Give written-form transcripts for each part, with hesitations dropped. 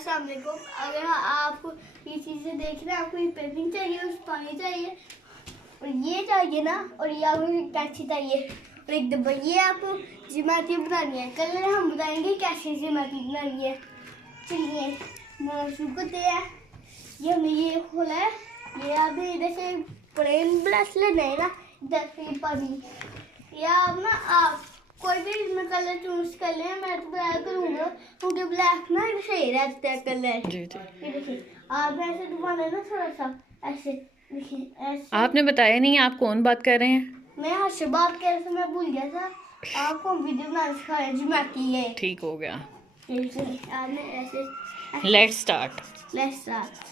अस्सलाम वालेकुम। अगर आपको ये चीज़ें देखना है, आपको ये पेंटिंग चाहिए, उस पानी चाहिए और ये चाहिए ना, और ये आपको एक कैंची चाहिए और एक डब्बा, ये आपको ज्योमेट्री बनानी है। कल हम बताएंगे कैसे ज्योमेट्री बनानी है। चलिए शुरू करते हैं। ये हमने ये खोला है, ये आपने इधर से प्लेन ब्रश लेना है ना, इधर से पानी, या आप ना आप कोई भी इसमें कलर चूज कर लें। मैं तो ब्लैक करूँगा क्योंकि ब्लैक ना सही रहता है कलर। जी जी। ये देखिए आप ऐसे डुबाना है ना, थोड़ा सा ऐसे, देखिए ऐसे। आपने बताया नहीं आप कौन बात कर रहे हैं? मैं हर्ष बात कर रहा था, मैं भूल गया था। आपको वीडियो बनाना सिखाया ज्योमेट्री है। ठीक हो गया। आपने ऐसे लेट्स स्टार्ट। Let's start.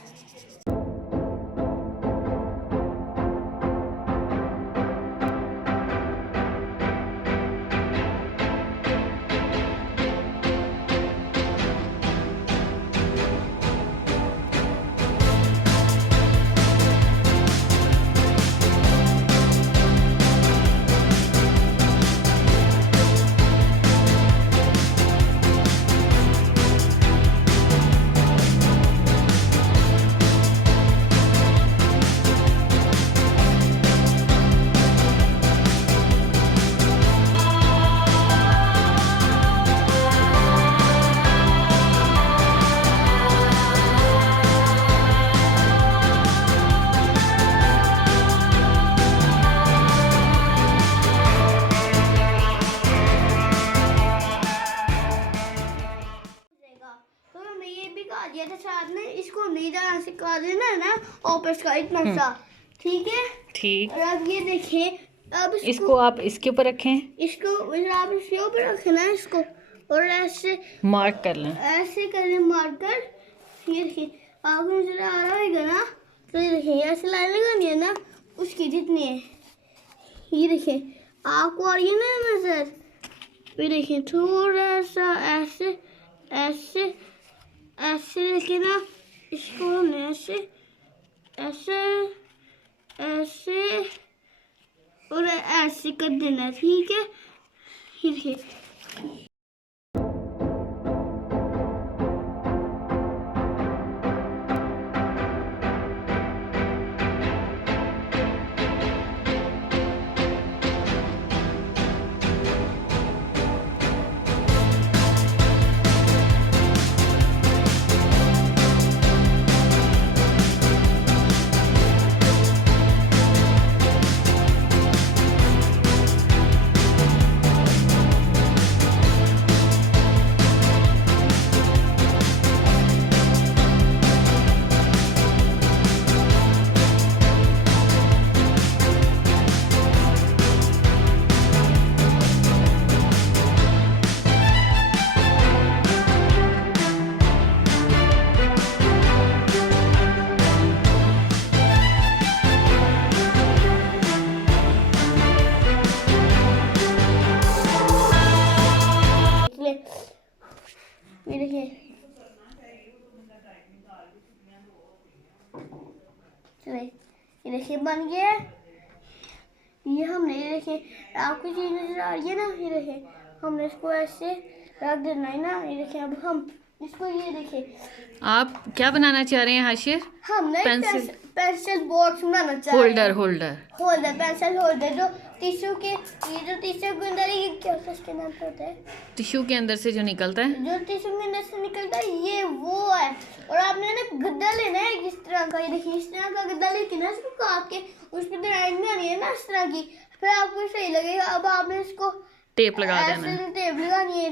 तो हमने ये भी कहा दिया था साथ में, इसको नहीं जाना सिखा देना है ना ऑफिस का इतना सा, ठीक है? ठीक। और अब ये देखिए, अब इसको आप इसके ऊपर रखें, इसको आप इसके ऊपर रखना है इसको, और ऐसे मार्क कर लें। ऐसे करने मार्कर। ये देखिए आपको नजर आ रहा होगा ना, तो ये देखिए ऐसे लाइन लगानी है ना, उसकी जितनी है। ये देखिए आपको आ रही है ना नजर? ये देखिए थोड़ा सा ऐसे ऐसे ऐसे लेके ना, इसको हमने ऐसे ऐसे ऐसे और ऐसे कर देना, ठीक है? ये देखिए ये देखिए, चले ये देखिए बन गया। ये हमने, ये देखिए आपको चीज नजर आ रही है ना, ये देखिए हमने इसको ऐसे रख देना है ना। ये देखिए अब हम इसको, ये देखिए आप क्या बनाना चाह रहे हैं हाशिर? हमने पेंसिल बॉक्स बनाना चाह रहे होल्डर हैं। होल्डर होल्डर, पेंसिल होल्डर, जो टिश्यू के, ये जो टिश्यू के अंदर, ये क्या उसके नाम पे होता है? टिश्यू के अंदर से जो निकलता है, जो टिश्यू के अंदर से निकलता है, ये वो है। और आपने ना गद्दा लेना है इस तरह का, ये देखिए इस तरह का गद्दा लेके ना इसको काट के उस पर ड्राइंग बनानी है ना इस तरह की, फिर आपको सही लगेगा। अब आपने इसको टेप लगा देना ऐसे है। टेप लगानी है। ये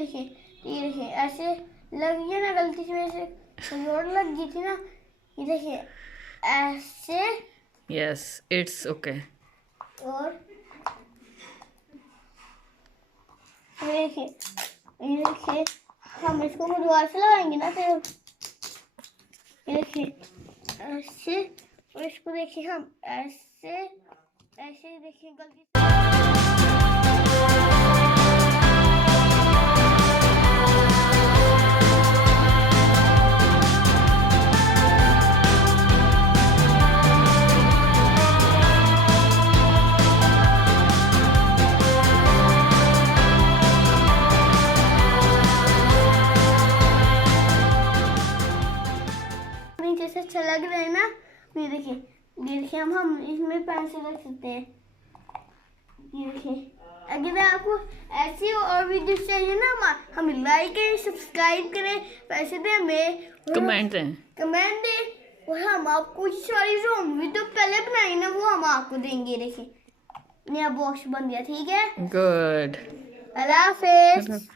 देखिए ऐसे लगी है ना, गलती से मेरे से जोड़ लग गई थी ना। ये देखिए ऐसे, यस इट्स ओके। और ये देखिए हम इसको दोबारा से लगाएंगे ना, फिर ये देखिए ऐसे, और इसको देखिए हम ऐसे ऐसे, देखिए गलती नीचे से अच्छा लग रहा है ना, ये देखिए हम इसमें पैसे रख सकते हैं। ये देखिए, अगर आपको ऐसी और वीडियो चाहिए ना, हमें लाइक करें, सब्सक्राइब करें, पैसे दें हमें, कमेंट दें। कमेंट दें, और हम आपको सारी जो हम वीडियो पहले बनाई ना वो हम आपको देंगे। देखिए नया बॉक्स बन गया, ठीक है। गुड। अल्लाह हाफिज।